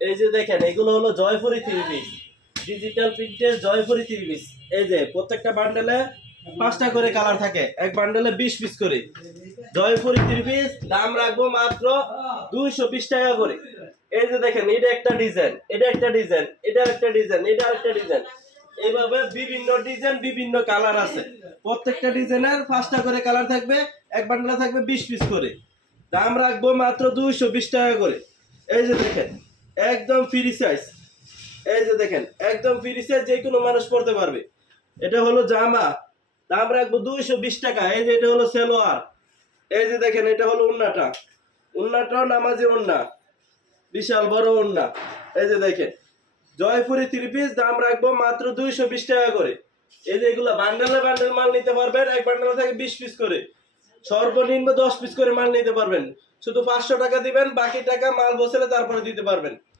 এই যে দেখেন এগুলো হলো জয়পুরি থ্রি পিস, ডিজিটাল প্রিন্টের জয়পুরি থ্রি পিস। এই যে প্রত্যেকটা বান্ডেলে 5টা করে কালার থাকে, এক বান্ডেলে 20 পিস করে। জয়পুরি থ্রি পিস দাম রাখবো মাত্র 220 টাকা করে। এই যে দেখেন এটা একটা ডিজাইন, এটা একটা ডিজাইন, এটা একটা ডিজাইন, এটা একটা ডিজাইন, এইভাবে বিভিন্ন ডিজাইন বিভিন্ন কালার আছে। প্রত্যেকটা ডিজাইনের 5টা করে কালার থাকবে, এক বান্ডেলে থাকবে 20 পিস করে। দাম রাখবো মাত্র 220 টাকা করে। এই যে দেখেন একদম ফ্রি সাইজ, এই যে দেখেন একদম ফ্রি সাইজ, যে কোনো মানুষ পড়তে পারবে। এটা হলো জামা, দাম রাখবো 220 টাকা। এই যে এটা হলো সালোয়ার, এই যে দেখেন এটা হলো ওন্নাটা, ওন্নাটাও নামাজি ওন্না, বিশাল বড় ওন্না। এই যে দেখেন জয়পুরি থ্রি পিস দাম রাখবো মাত্র 220 টাকা করে। এই যে এগুলো বান্ডেলে বান্ডেল মাল নিতে পারবেন, এক বান্ডেলে থাকে 20 পিস করে, সর্বনিম্ন 10 পিস করে মাল নিতে পারবেন। শুধু 500 টাকা দিবেন, বাকি টাকা মাল বসলে তারপরে দিতে পারবেন।